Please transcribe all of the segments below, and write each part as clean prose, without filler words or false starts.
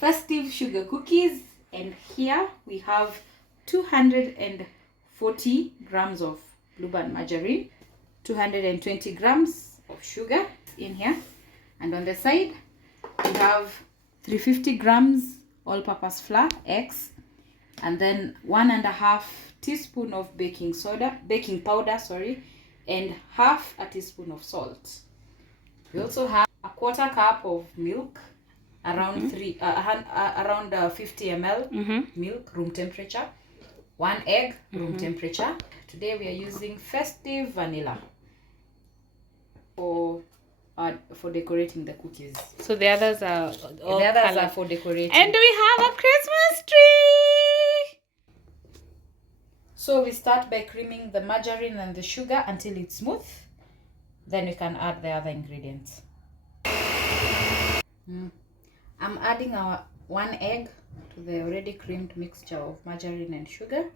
festive sugar cookies, and here we have 240 grams of blueband margarine, 220 grams of sugar in here, and on the side we have 350 grams all-purpose flour, eggs, and then 1.5 teaspoon of baking powder, and half a teaspoon of salt. We also have a 1/4 cup of milk, around 50 ml milk, room temperature, 1 egg, room temperature. Today we are using festive vanilla for decorating the cookies. So the others are for decorating. And we have a Christmas tree. So we start by creaming the margarine and the sugar until it's smooth. Then we can add the other ingredients. I'm adding our 1 egg to the already creamed mixture of margarine and sugar.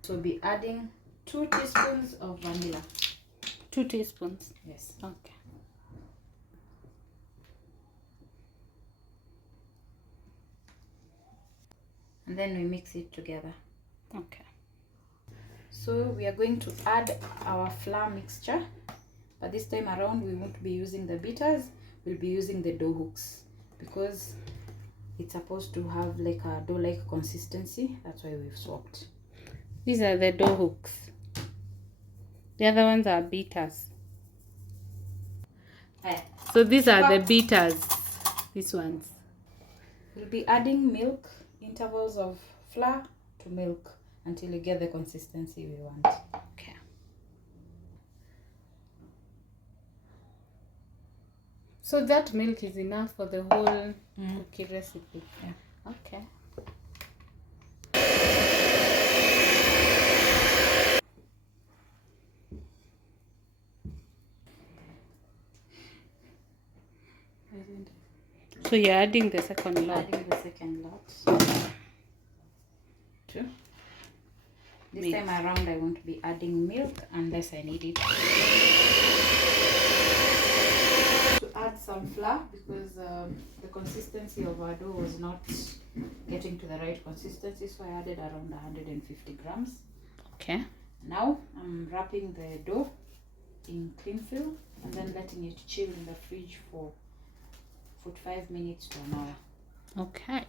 So be adding 2 teaspoons of vanilla. 2 teaspoons. Yes. Okay. And then we mix it together. Okay. So we are going to add our flour mixture, but this time around we won't be using the beaters. We'll be using the dough hooks because it's supposed to have like a dough-like consistency. That's why we've swapped. These are the dough hooks. The other ones are beaters. So these are the beaters. These ones. We'll be adding milk, intervals of flour to milk until you get the consistency we want. Okay. So that milk is enough for the whole cookie recipe. Yeah. Okay. So you're adding the second lot. Adding the second lot. 2. This time around I won't be adding milk unless I need it. To add some flour because the consistency of our dough was not getting to the right consistency, so I added around 150 grams. Okay. Now I'm wrapping the dough in cling film and then letting it chill in the fridge for 45 minutes to an hour. Okay.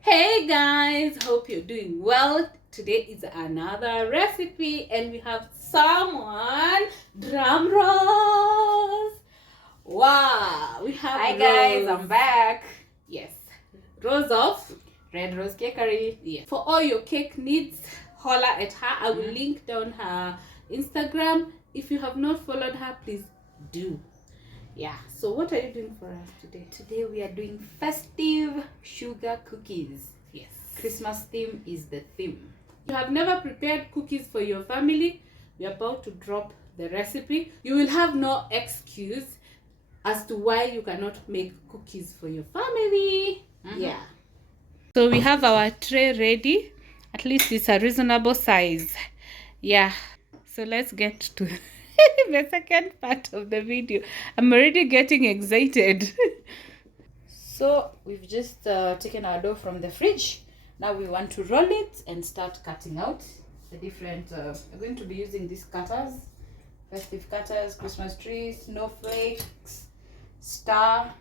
Hey guys, hope you're doing well. Today is another recipe and we have someone, drum rolls. Wow, we have Hi guys, I'm back. Yes, Rose of Red Rose Cakery. Yeah. For all your cake needs, holla at her. I will link down her Instagram. If you have not followed her, please do. Yeah. So what are you doing for us today? Today we are doing festive sugar cookies. Yes. Christmas theme is the theme. If you have never prepared cookies for your family, we are about to drop the recipe. You will have no excuse as to why you cannot make cookies for your family. Yeah. So we have our tray ready. At least it's a reasonable size. Yeah. So let's get to the second part of the video. I'm already getting excited. So we've just taken our dough from the fridge. Now we want to roll it and start cutting out the different. We're going to be using these cutters, festive cutters, Christmas trees, snowflakes, star,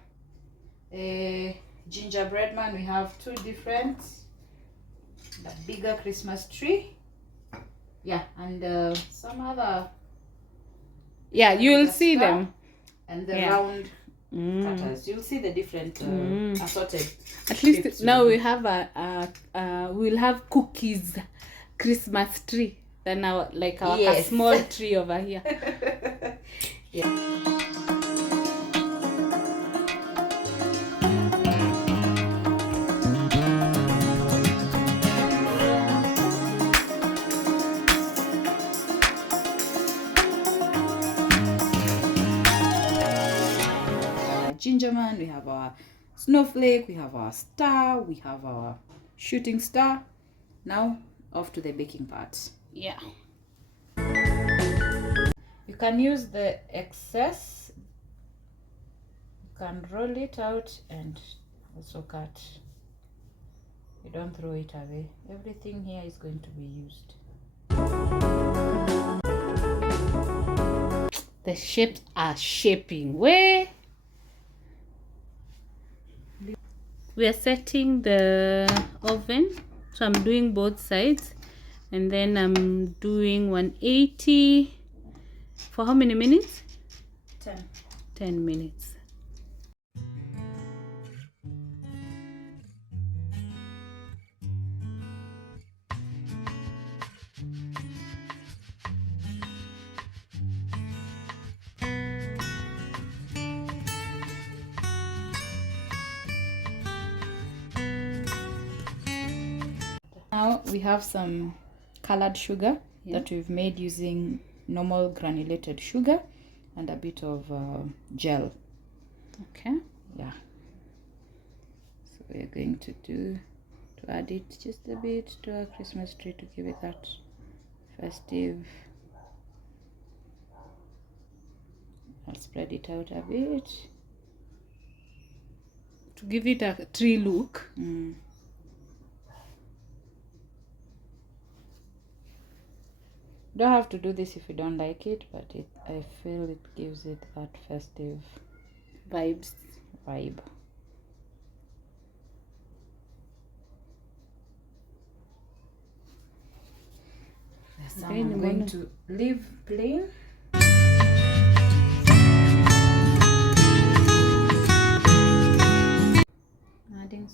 gingerbread man. We have 2 different. The bigger Christmas tree. Yeah, and some other. Yeah, you'll see them. And the round cutters. You'll see the different assorted. At least now we have we'll have cookies Christmas tree than our a small tree over here. Yeah. Ginger man, we have our snowflake, we have our star, we have our shooting star. Now off to the baking part. Yeah. You can use the excess. You can roll it out and also cut. You don't throw it away. Everything here is going to be used. The shapes are shaping. Where we are setting the oven, so I'm doing both sides, and then I'm doing 180 for how many minutes? 10 minutes. Now we have some colored sugar that we've made using normal granulated sugar and a bit of gel. Okay. Yeah. So we're going to add it just a bit to our Christmas tree to give it that festive. I'll spread it out a bit to give it a tree look. You don't have to do this if you don't like it, but I feel it gives it that festive vibe. Some I'm going to leave plain. Adding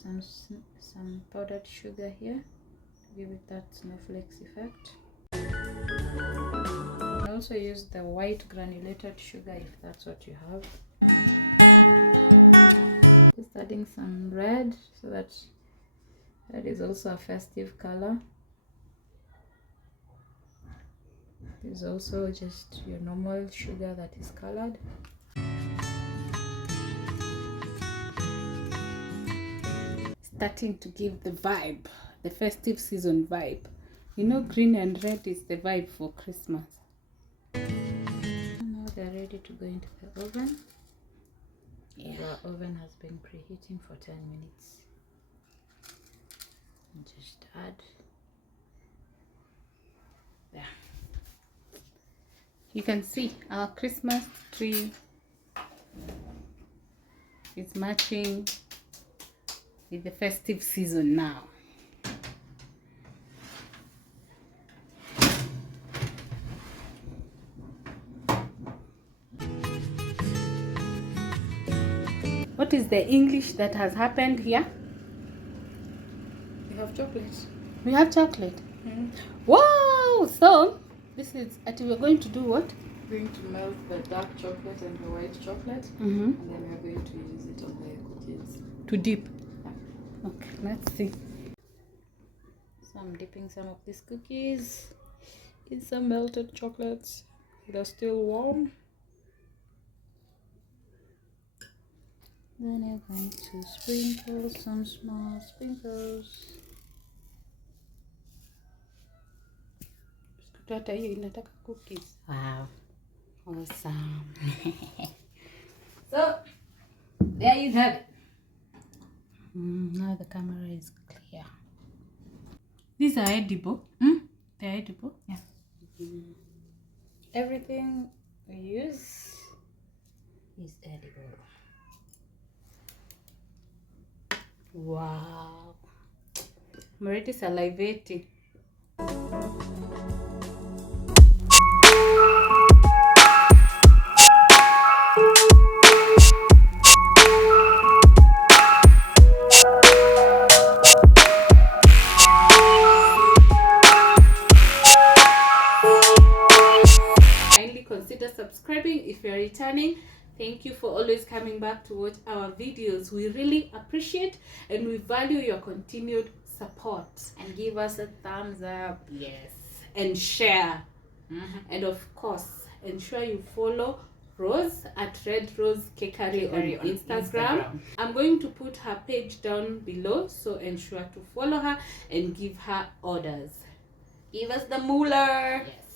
some powdered sugar here to give it that snowflakes effect. You can also use the white granulated sugar if that's what you have. Just adding some red so that is also a festive color. There's also just your normal sugar that is colored. Starting to give the vibe, the festive season vibe. You know, green and red is the vibe for Christmas. Now they're ready to go into the oven. Yeah. The oven has been preheating for 10 minutes. And just add there. You can see our Christmas tree is matching with the festive season now. What is the English that has happened here? We have chocolate. We have chocolate. Wow! So this is we're going to do what? We're going to melt the dark chocolate and the white chocolate, and then we are going to use it on the cookies to dip. Yeah. Okay, let's see. So I'm dipping some of these cookies in some melted chocolates. They're still warm. Then you're going to sprinkle some small sprinkles. Hata hiyo inataka cookies. Wow. Awesome. So there you have it. Now the camera is clear. These are edible. They're edible. Yeah. Everything we use is edible. Wow. I'm already salivating. Consider subscribing if you're returning. Thank you for always coming back to watch our videos. We really appreciate and we value your continued support. And give us a thumbs up. Yes. And share. And of course, ensure you follow Rose at Red Rose Kekari on Instagram. I'm going to put her page down below, so ensure to follow her and give her orders. Give us the moolah. Yes.